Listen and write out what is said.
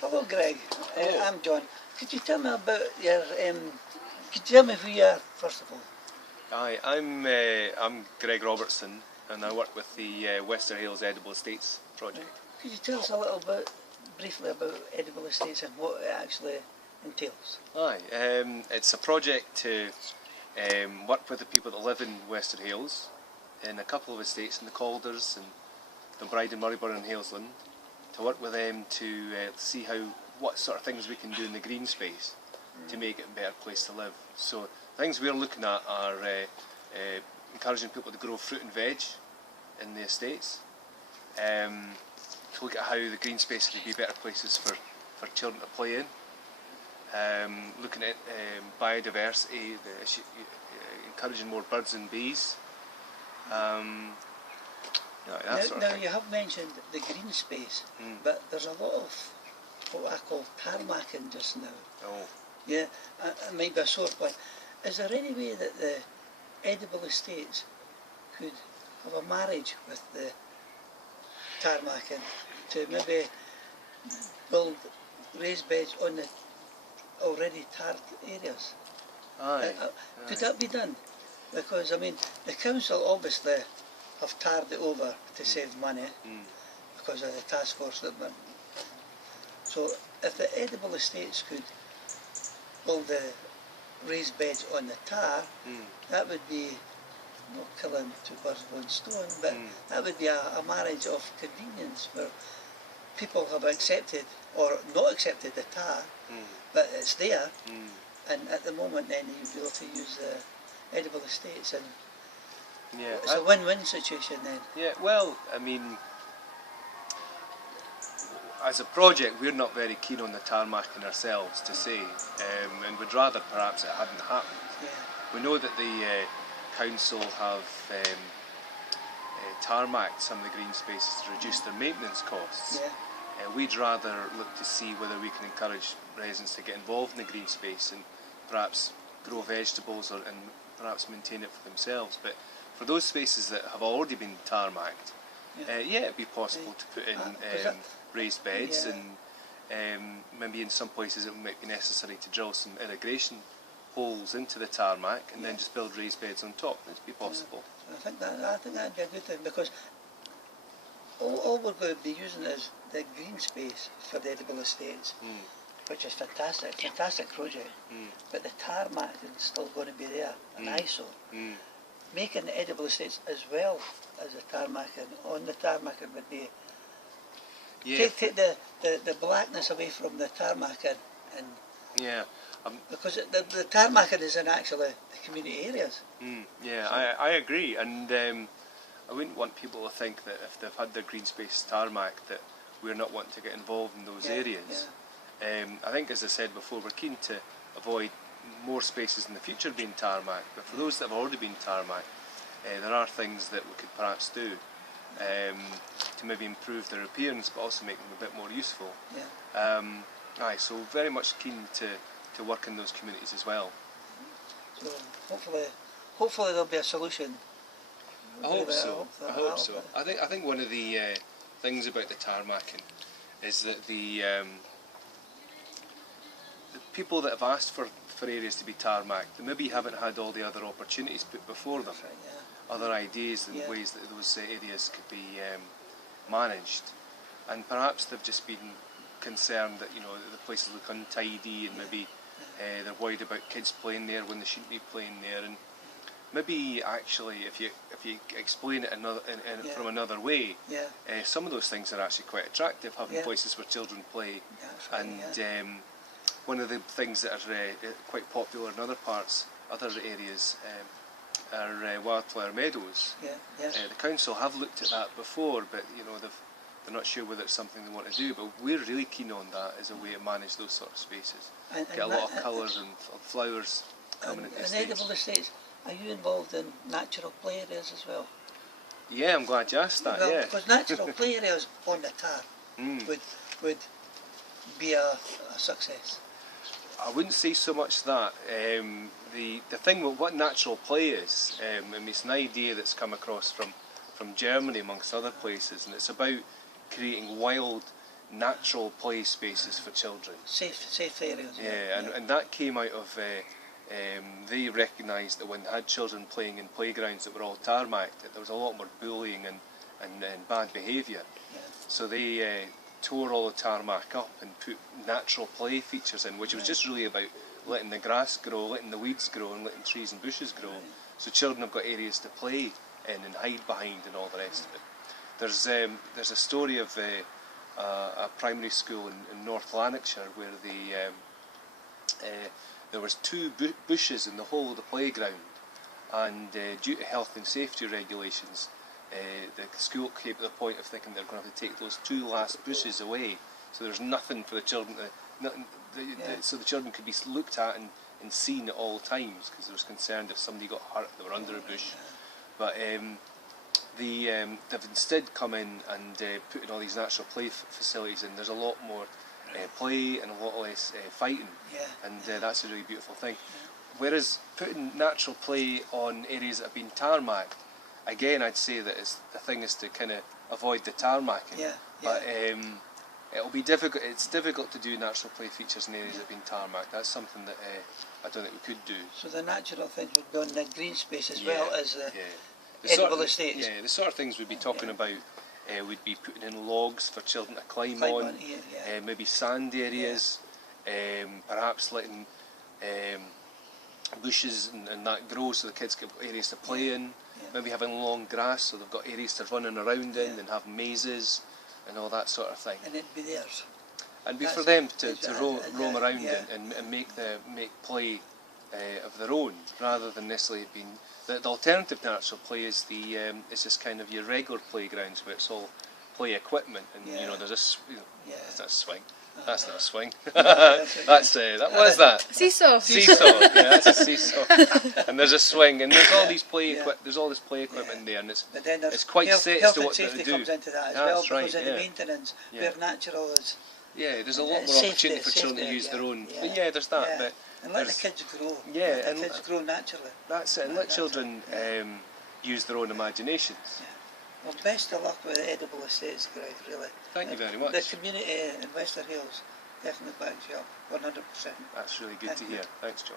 Hello, Greg. Hello. I'm John. Could you tell me about your? Could you tell me who you are first of all? Hi, I'm Greg Robertson, and I work with the Wester Hales Edible Estates project. Could you tell us a little bit, briefly, about edible estates and what it actually entails? Aye, it's a project to work with the people that live in Wester Hales, in a couple of estates in the Calders and Dunbride and Murrayburn and Halesland, to work with them to see what sort of things we can do in the green space to make it a better place to live. So things we're looking at are encouraging people to grow fruit and veg in the estates, to look at how the green space could be better places for children to play in, looking at biodiversity, encouraging more birds and bees. Now you have mentioned the green space, but there's a lot of what I call tarmacking just now. Oh. Yeah, it might be a sore point. Is there any way that the edible estates could have a marriage with the tarmacking to maybe build raised beds on the already tarred areas? Aye. Could that be done? Because, I mean, the council obviously have tarred it over to save money because of the task force that went. So if the edible estates could build the raised beds on the tar, that would be not killing two birds with one stone, but that would be a marriage of convenience where people have accepted or not accepted the tar, but it's there, and at the moment then you'd be able to use the edible estates, and it's a win-win situation then. Yeah, well, I mean, as a project, we're not very keen on the tarmacking ourselves, to say, and would rather perhaps it hadn't happened. Yeah. We know that the council have tarmacked some of the green spaces to reduce their maintenance costs. Yeah. We'd rather look to see whether we can encourage residents to get involved in the green space and perhaps grow vegetables and perhaps maintain it for themselves. But for those spaces that have already been tarmacked, it'd be possible to put in raised beds, and maybe in some places it might be necessary to drill some irrigation holes into the tarmac and then just build raised beds on top. It'd be possible. I think that'd be a good thing, because all we're going to be using is the green space for the edible estates, which is fantastic project. But the tarmac is still going to be there, an ISO. Making the edible estates as well as the tarmac, and on the tarmac it would be take the blackness away from the tarmac and because the tarmac is in actually the community areas. I agree, and I wouldn't want people to think that if they've had their green space tarmac that we're not wanting to get involved in those areas. I think, as I said before, we're keen to avoid more spaces in the future being tarmac, but for those that have already been tarmac, there are things that we could perhaps do to maybe improve their appearance, but also make them a bit more useful. So very much keen to work in those communities as well. So hopefully there'll be a solution. I hope so. I think one of the things about the tarmacking is that the people that have asked for areas to be tarmacked, they maybe haven't had all the other opportunities put before them, other ideas and ways that those areas could be managed, and perhaps they've just been concerned that the places look untidy, and maybe they're worried about kids playing there when they shouldn't be playing there. And maybe actually, if you explain it from another way, some of those things are actually quite attractive, having places where children play. One of the things that are quite popular in other areas, are wildflower meadows. The council have looked at that before, but they're not sure whether it's something they want to do. But we're really keen on that as a way to manage those sort of spaces. Get a lot of colours and flowers coming into the estates. In edible estates, are you involved in natural play areas as well? Yeah, I'm glad you asked that. Because natural play areas on the tar would be a success. I wouldn't say so much that. The thing with what natural play is, it's an idea that's come across from Germany amongst other places, and it's about creating wild natural play spaces for children. Safe areas. Yeah, and that came out of they recognised that when they had children playing in playgrounds that were all tarmac, that there was a lot more bullying and bad behaviour. Yeah. So they tore all the tarmac up and put natural play features in, which was just really about letting the grass grow, letting the weeds grow, and letting trees and bushes grow. So children have got areas to play in and hide behind and all the rest of it. There's a story of a primary school in North Lanarkshire where there was two bushes in the whole of the playground, and due to health and safety regulations, the school came to the point of thinking they're going to have to take those two last bushes away, so there's nothing for the children to, so the children could be looked at and seen at all times, because they was concerned if somebody got hurt they were under a bush. But they've instead come in and put in all these natural play facilities, and there's a lot more play and a lot less fighting, and that's a really beautiful thing. Whereas putting natural play on areas that have been tarmacked, again I'd say that the thing is to kind of avoid the tarmacking, but it'll be difficult. It's difficult to do natural play features in areas that have been tarmacked. That's something that I don't think we could do. So the natural things would be on the green space as well as the sort edible of, estates. Yeah, the sort of things we'd be talking about would be putting in logs for children to climb on, maybe sand areas, perhaps letting bushes and that grow so the kids get areas to play in, maybe having long grass so they've got areas to run around in, and have mazes and all that sort of thing. And it'd be theirs. And be for them to roam around and make play of their own, rather than necessarily being. The alternative to natural play is it's just kind of your regular playgrounds where it's all play equipment, and you know there's that's not a swing. That's not a swing. That's what is that? Seesaw. Seesaw. Yeah, that's a seesaw. And there's a swing, and there's all these there's all this play equipment there, and it's quite set as to what they're to do. Comes into that as That's well, right, because of the maintenance, where natural is. Yeah, there's a lot more opportunity for children to use their own. But there's that. But and let the kids grow. Yeah, let and the kids grow naturally. That's it, and let children use their own imaginations. Well, best of luck with the edible estates, Greg, really. Thank you very much. The community in Wester Hailes definitely backs you up, 100%. That's really good to hear. Thanks, John.